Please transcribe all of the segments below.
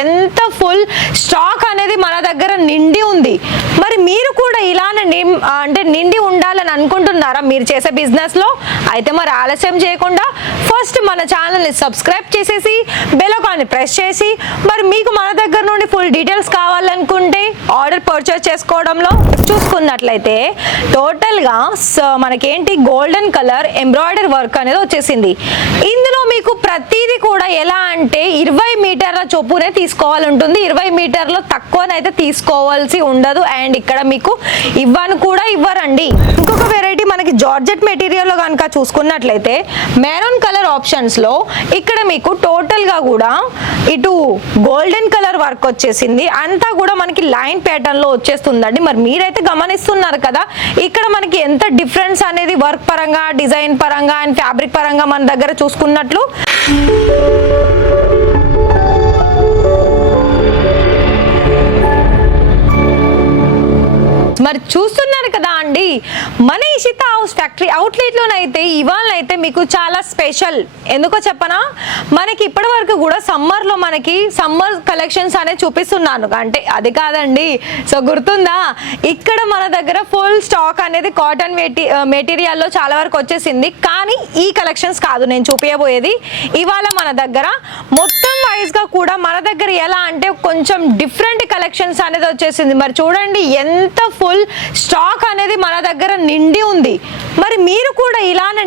ఎంత full stock అనేది మన దగ్గర నిండి ఉంది. మరి మీరు కూడా ఇలానే అంటే నిండి ఉండాలని అనుకుంటున్నారా మీరు చేసే బిజినెస్ లో? అయితే మరి ఆలస్యం చేయకుండా ఫస్ట్ మన ఛానల్ ని సబ్స్క్రైబ్ చేసేసి బెల్ ఐకాన్ ని ప్రెస్ చేసి మరి మీకు మన దగ్గర నుండి ఫుల్ డీటెయిల్స్ కావాలనుకుంటే ఆర్డర్ పర్చేస్ చేసుకోవడంలో చూసుకున్నట్లయితే టోటల్ గా మనకేంటి గోల్డెన్ కలర్ ఎంబ్రాయిడరీ వర్క్ అనేది వచ్చేసింది. ఇందులో మీకు ప్రతిదీ కూడా ఎలా అంటే 20 మీటర్ల చొప్పునే తీసుకోవాలి ఉంటుంది. 20 మీటర్లు తక్కువనైతే తీసుకోవాల్సి ఉండదు. అండ్ ఇక్కడ మీకు ఇవ్వను కూడా ఇవ్వరండి. ఇంకొక వెరైటీ మనకి జార్జెట్ మెటీరియల్ లో కనుక చూసుకున్నట్లయితే మెరూన్ కలర్ ఆప్షన్స్ లో ఇక్కడ మీకు టోటల్ గా కూడా ఇటు గోల్డెన్ కలర్ వర్క్ వచ్చేసింది. అంతా కూడా మనకి లైన్ ప్యాటర్న్ లో వచ్చేస్తుందండి. మరి మీరైతే గమనిస్తున్నారు కదా ఇక్కడ మనకి ఎంత డిఫరెన్స్ అనేది వర్క్ పరంగా, డిజైన్ పరంగా అండ్ ఫ్యాబ్రిక్ పరంగా మన దగ్గర చూసుకున్నట్లు. మరి చూస్తున్నారు కదా అండి మన ఇషిత హౌస్ ఫ్యాక్టరీ అవుట్లెట్ లోనైతే ఇవాళ అయితే మీకు చాలా స్పెషల్. ఎందుకో చెప్పనా, మనకి ఇప్పటి వరకు కూడా సమ్మర్ లో మనకి సమ్మర్ కలెక్షన్స్ అనేది చూపిస్తున్నాను. అంటే అది కాదండి, సో గుర్తుందా ఇక్కడ మన దగ్గర ఫుల్ స్టాక్ అనేది కాటన్ మెటీరియల్ లో చాలా వరకు వచ్చేసింది. కానీ ఈ కలెక్షన్స్ కాదు నేను చూపించబోయేది. ఇవాళ మన దగ్గర మొత్తం వైజ్ గా కూడా మన దగ్గర ఎలా అంటే కొంచెం డిఫరెంట్ కలెక్షన్స్ అనేది వచ్చేసింది. మరి చూడండి ఎంత ఫుల్ స్టాక్ అనేది మన దగ్గర నిండి ఉంది. మరి మీరు కూడా ఇలానే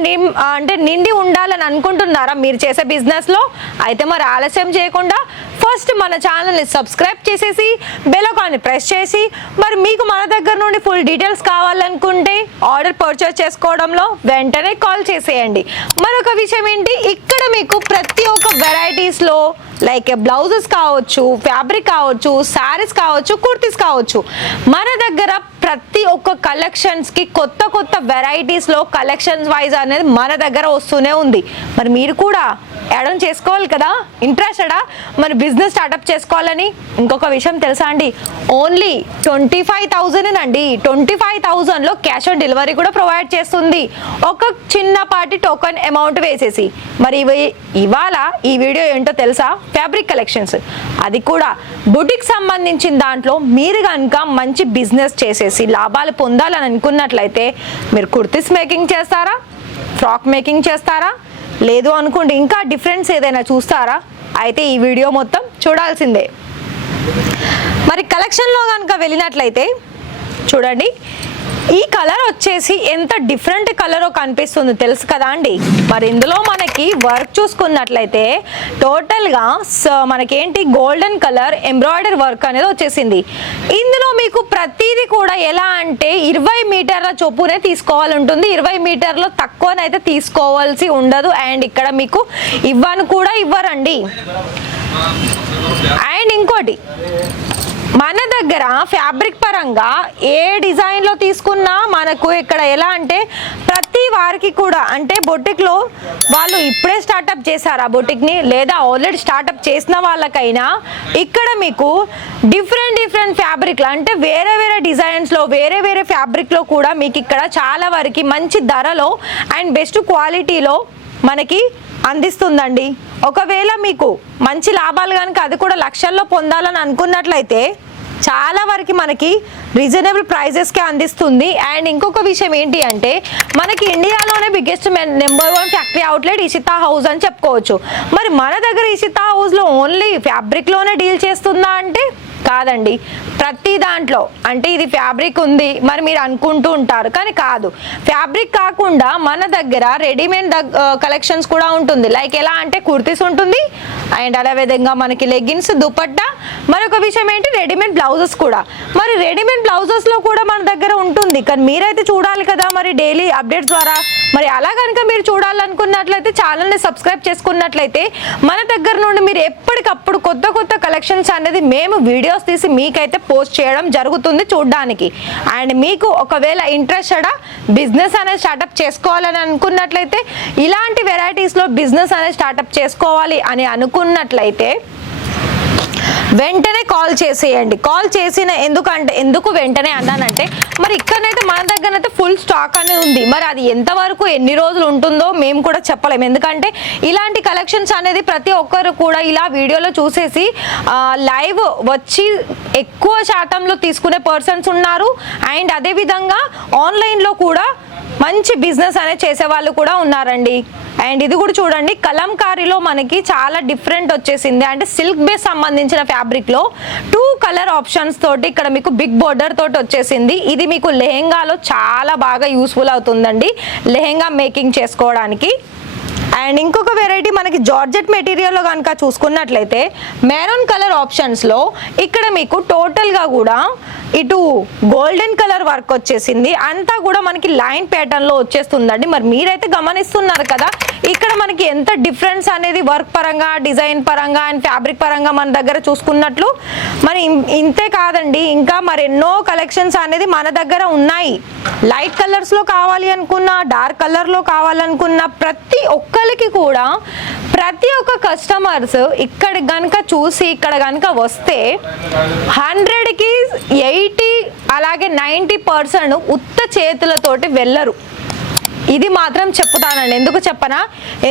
అంటే నిండి ఉండాలని అనుకుంటున్నారా మీరు చేసే బిజినెస్ లో? అయితే మరి ఆలస్యం చేయకుండా ఫస్ట్ మన ఛానల్ ని సబ్స్క్రైబ్ చేసేసి బెల్ ఐకాన్ ని ప్రెస్ చేసి మరి మీకు మన దగ్గర నుండి ఫుల్ డీటెయిల్స్ కావాలనుకుంటే ఆర్డర్ పర్చేస్ చేసుకోవడంలో వెంటనే కాల్ చేసేయండి. మరొక విషయం ఏంటి, ఇక్కడ మీకు ప్రతి ఒక్క వెరైటీస్ లో లైక్ బ్లౌజెస్ కావచ్చు, ఫ్యాబ్రిక్ కావచ్చు, శారీస్ కావచ్చు, కుర్తీస్ కావచ్చు, మన దగ్గర ప్రతి ఒక్క కలెక్షన్స్ కి కొత్త కొత్త వెరైటీస్ లో కలెక్షన్స్ వైజ్ అనేది మన దగ్గర వస్తూనే ఉంది. మరి మీరు కూడా యాడ్ ఆన్ చేసుకోవాలి కదా, ఇంట్రెస్టెడా మరి బిజినెస్ స్టార్ట్అప్ చేసుకోవాలని? ఇంకొక విషయం తెలుసా అండి, ఓన్లీ 25,000 అండి. 25,000 లో క్యాష్ ఆన్ డెలివరీ కూడా ప్రొవైడ్ చేస్తుంది ఒక చిన్నపాటి టోకెన్ అమౌంట్ వేసేసి. మరి ఇవాళ ఈ వీడియో ఏంటో తెలుసా, ఫ్యాబ్రిక్ కలెక్షన్స్, అది కూడా బుటిక్ సంబంధించిన దాంట్లో. మీరు కనుక మంచి బిజినెస్ చేసేసి లాభాలు పొందాలని అనుకున్నట్లయితే మీరు కుర్తీస్ మేకింగ్ చేస్తారా, ఫ్రాక్ మేకింగ్ చేస్తారా, లేదు అనుకోండి ఇంకా డిఫరెన్స్ ఏదైనా చూస్తారా, అయితే ఈ వీడియో మొత్తం చూడాల్సిందే. మరి కలెక్షన్లో కనుక వెళ్ళినట్లయితే చూడండి ఈ కలర్ వచ్చేసి ఎంత డిఫరెంట్ కలరో కనిపిస్తుంది తెలుసు కదా అండి. మరి ఇందులో మనకి వర్క్ చూసుకున్నట్లయితే టోటల్గా మనకేంటి గోల్డెన్ కలర్ ఎంబ్రాయిడరీ వర్క్ అనేది వచ్చేసింది. ఇందులో మీకు ప్రతిదీ కూడా ఎలా అంటే 20 మీటర్ల చొప్పునే తీసుకోవాలి ఉంటుంది. 20 మీటర్లు తక్కువనైతే తీసుకోవాల్సి ఉండదు. అండ్ ఇక్కడ మీకు ఇవ్వను కూడా ఇవ్వరండి. అండ్ ఇంకోటి మన దగ్గర ఫ్యాబ్రిక్ పరంగా ఏ డిజైన్లో తీసుకున్నా మనకు ఇక్కడ ఎలా అంటే ప్రతి వారికి కూడా అంటే బొటిక్లో వాళ్ళు ఇప్పుడే స్టార్ట్అప్ చేశారు ఆ బొటిక్ని, లేదా ఆల్రెడీ స్టార్ట్అప్ చేసిన వాళ్ళకైనా ఇక్కడ మీకు డిఫరెంట్ ఫ్యాబ్రిక్లు అంటే వేరే వేరే డిజైన్స్లో వేరే వేరే ఫ్యాబ్రిక్లో కూడా మీకు ఇక్కడ చాలా వరకు మంచి ధరలో అండ్ బెస్ట్ క్వాలిటీలో మనకి అందిస్తుందండి. ఒకవేళ మీకు మంచి లాభాలు కనుక అది కూడా లక్షల్లో పొందాలని అనుకున్నట్లయితే చాలా వరకు మనకి రీజనబుల్ ప్రైజెస్కే అందిస్తుంది. అండ్ ఇంకొక విషయం ఏంటి అంటే మనకి ఇండియాలోనే biggest number 1 factory outlet Ishita house అని చెప్పుకోవచ్చు. మరి మన దగ్గర ఇషిత హౌస్లో ఓన్లీ ఫ్యాబ్రిక్లోనే డీల్ చేస్తుందా అంటే కాదండి. ప్రతి దాంట్లో అంటే ఇది ఫ్యాబ్రిక్ ఉంది మరి మీరు అనుకుంటూ ఉంటారు, కానీ కాదు. ఫ్యాబ్రిక్ కాకుండా మన దగ్గర రెడీమేడ్ కలెక్షన్స్ కూడా ఉంటుంది. లైక్ ఎలా అంటే కుర్తీస్ ఉంటుంది అండ్ అదే విధంగా మనకి లెగ్గిన్స్, దుపట్టా. మరొక విషయం ఏంటి రెడీమేడ్ బ్లౌజెస్ కూడా. మరి రెడీమేడ్ బ్లౌజెస్ లో కూడా మన దగ్గర ఉంటుంది, కానీ మీరైతే చూడాలి కదా మరి డైలీ అప్డేట్స్ ద్వారా. మరి అలా కనుక మీరు చూడాలనుకున్నట్లయితే ఛానల్ని సబ్స్క్రైబ్ చేసుకున్నట్లయితే మన దగ్గర నుండి మీరు ఎప్పటికప్పుడు కొత్త కొత్త కలెక్షన్స్ అనేది మేము వీడియోస్ తీసి మీకైతే పోస్ట్ చేయడం జరుగుతుంది చూడడానికి. అండ్ మీకు ఒకవేళ ఇంట్రెస్టెడా బిజినెస్ అనేది స్టార్ట్అప్ చేసుకోవాలని అనుకున్నట్లయితే ఇలాంటి వెరైటీస్లో బిజినెస్ అనేది స్టార్ట్అప్ చేసుకోవాలి అని అనుకున్నట్లయితే వెంటనే కాల్ కాల్ చేసేయండి. కాల్ చేసిన ఎందుకు వెంటనే అన్నానంటే మరి ఇక్కడనైతే మన దగ్గరనైతే ఫుల్ స్టాక్ అనేది ఉంది. మరి అది ఎంతవరకు ఎన్ని రోజులు ఉంటుందో మేము కూడా చెప్పలేము. ఎందుకంటే ఇలాంటి కలెక్షన్స్ అనేది ప్రతి ఒక్కరు కూడా ఇలా వీడియోలో చూసేసి లైవ్ వచ్చి ఎక్కువ శాతంలో తీసుకునే పర్సన్స్ ఉన్నారు. అండ్ అదేవిధంగా ఆన్లైన్లో కూడా మంచి బిజినెస్ అనేది చేసే వాళ్ళు కూడా ఉన్నారండి. అండ్ ఇది కూడా చూడండి, కలంకారీలో మనకి చాలా డిఫరెంట్ వచ్చేసింది. అంటే సిల్క్ బేస్ సంబంధించిన ఫ్యాబ్రిక్లో 2 కలర్ ఆప్షన్స్ తోటి ఇక్కడ మీకు బిగ్ బోర్డర్ తోటి వచ్చేసింది. ఇది మీకు లెహెంగాలో చాలా బాగా యూస్ఫుల్ అవుతుందండి, లెహెంగా మేకింగ్ చేసుకోవడానికి. అండ్ ఇంకొక వెరైటీ మనకి జార్జెట్ మెటీరియల్లో కనుక చూసుకున్నట్లయితే మెరూన్ కలర్ ఆప్షన్స్లో ఇక్కడ మీకు టోటల్గా కూడా ఇటు గోల్డెన్ కలర్ వర్క్ వచ్చేసింది. అంతా కూడా మనకి లైన్ ప్యాటర్న్లో వచ్చేస్తుందండి. మరి మీరైతే గమనిస్తున్నారు కదా ఇక్కడ మనకి ఎంత డిఫరెన్స్ అనేది వర్క్ పరంగా, డిజైన్ పరంగా అండ్ ఫ్యాబ్రిక్ పరంగా మన దగ్గర చూసుకున్నట్లు. మరి ఇంతే కాదండి, ఇంకా మరెన్నో కలెక్షన్స్ అనేది మన దగ్గర ఉన్నాయి. లైట్ కలర్స్లో కావాలి అనుకున్నా, డార్క్ కలర్లో కావాలనుకున్నా ప్రతి ఒక్కరికి కూడా ప్రతి ఒక్క కస్టమర్స్ ఇక్కడ కనుక చూసి ఇక్కడ కనుక వస్తే 100కి 80 అలాగే 90% ఉత్త చేతులతోటి వెళ్ళరు. ఇది మాత్రం చెప్తానండి. ఎందుకు చెప్పనా,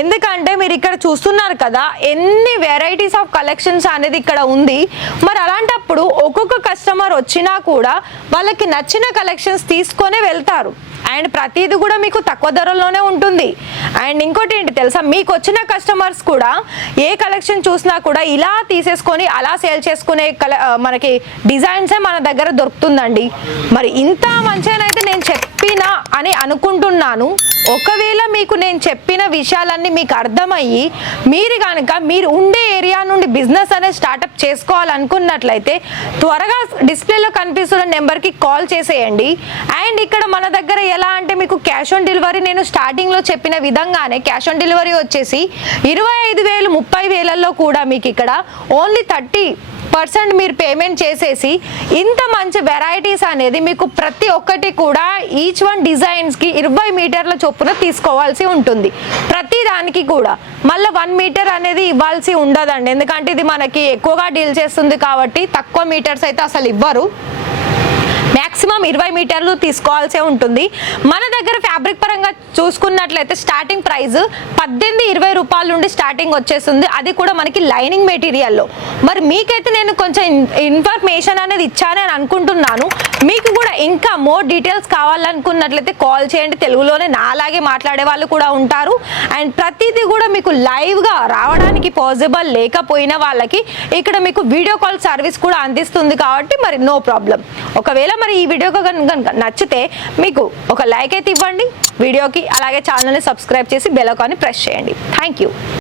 ఎందుకంటే మీరు ఇక్కడ చూస్తున్నారు కదా ఎన్ని వెరైటీస్ ఆఫ్ కలెక్షన్స్ అనేది ఇక్కడ ఉంది. మరి అలాంటప్పుడు ఒక్కొక్క కస్టమర్ వచ్చినా కూడా వాళ్ళకి నచ్చిన కలెక్షన్స్ తీసుకొనే వెళ్తారు. అండ్ ప్రతిదీ కూడా మీకు తక్కువ ధరల్లోనే ఉంటుంది. అండ్ ఇంకోటి ఏంటి తెలుసా, మీకు వచ్చిన కస్టమర్స్ కూడా ఏ కలెక్షన్ చూసినా కూడా ఇలా తీసేసుకొని అలా సేల్ చేసుకునే మనకి డిజైన్సే మన దగ్గర దొరుకుతుందండి. మరి ఇంత మంచిగానైతే నేను చెప్పినా అని అనుకుంటున్నాను. ఒకవేళ మీకు నేను చెప్పిన విషయాలన్నీ మీకు అర్థమయ్యి మీరు కనుక మీరు ఉండే ఏరియా నుండి బిజినెస్ అనేది స్టార్ట్అప్ చేసుకోవాలనుకున్నట్లయితే త్వరగా డిస్ప్లేలో కనిపిస్తున్న నెంబర్కి కాల్ చేసేయండి. అండ్ ఇక్కడ మన దగ్గర ఎలా అంటే మీకు క్యాష్ ఆన్ డెలివరీ, నేను స్టార్టింగ్లో చెప్పిన విధంగానే క్యాష్ ఆన్ డెలివరీ వచ్చేసి 25,000 30,000లో కూడా మీకు ఇక్కడ ఓన్లీ 30% మీరు పేమెంట్ చేసేసి ఇంత మంచి వెరైటీస్ అనేది మీకు ప్రతి ఒక్కటి కూడా ఈచ్ వన్ డిజైన్స్కి 20 మీటర్ల చొప్పున తీసుకోవాల్సి ఉంటుంది. ప్రతి దానికి కూడా మళ్ళీ 1 మీటర్ అనేది ఇవ్వాల్సి ఉండదండి. ఎందుకంటే ఇది మనకి ఎక్కువగా డీల్ చేస్తుంది కాబట్టి తక్కువ మీటర్స్ అయితే అసలు ఇవ్వరు. మ్యాక్సిమం 20 మీటర్లు తీసుకోవాల్సే ఉంటుంది. మన దగ్గర ఫ్యాబ్రిక్ పరంగా చూసుకున్నట్లయితే స్టార్టింగ్ ప్రైస్ 18-20 రూపాయల నుండి స్టార్టింగ్ వచ్చేస్తుంది. అది కూడా మనకి లైనింగ్ మెటీరియల్లో. మరి మీకైతే నేను కొంచెం ఇన్ఫర్మేషన్ అనేది ఇచ్చానని అనుకుంటున్నాను. మీకు కూడా ఇంకా మోర్ డీటెయిల్స్ కావాలనుకున్నట్లయితే కాల్ చేయండి. తెలుగులోనే నాలాగే మాట్లాడే వాళ్ళు కూడా ఉంటారు. అండ్ ప్రతిదీ కూడా మీకు లైవ్గా రావడానికి పాసిబుల్ లేకపోయిన వాళ్ళకి ఇక్కడ మీకు వీడియో కాల్ సర్వీస్ కూడా అందిస్తుంది కాబట్టి మరి నో ప్రాబ్లం. ఒకవేళ మరి ఈ వీడియో కనుక నచ్చితే మీకు ఒక లైక్ అయితే ఇవ్వండి వీడియోకి, అలాగే ఛానల్ని సబ్స్క్రైబ్ చేసి బెల్ ఐకాన్ని ప్రెస్ చేయండి. Thank you.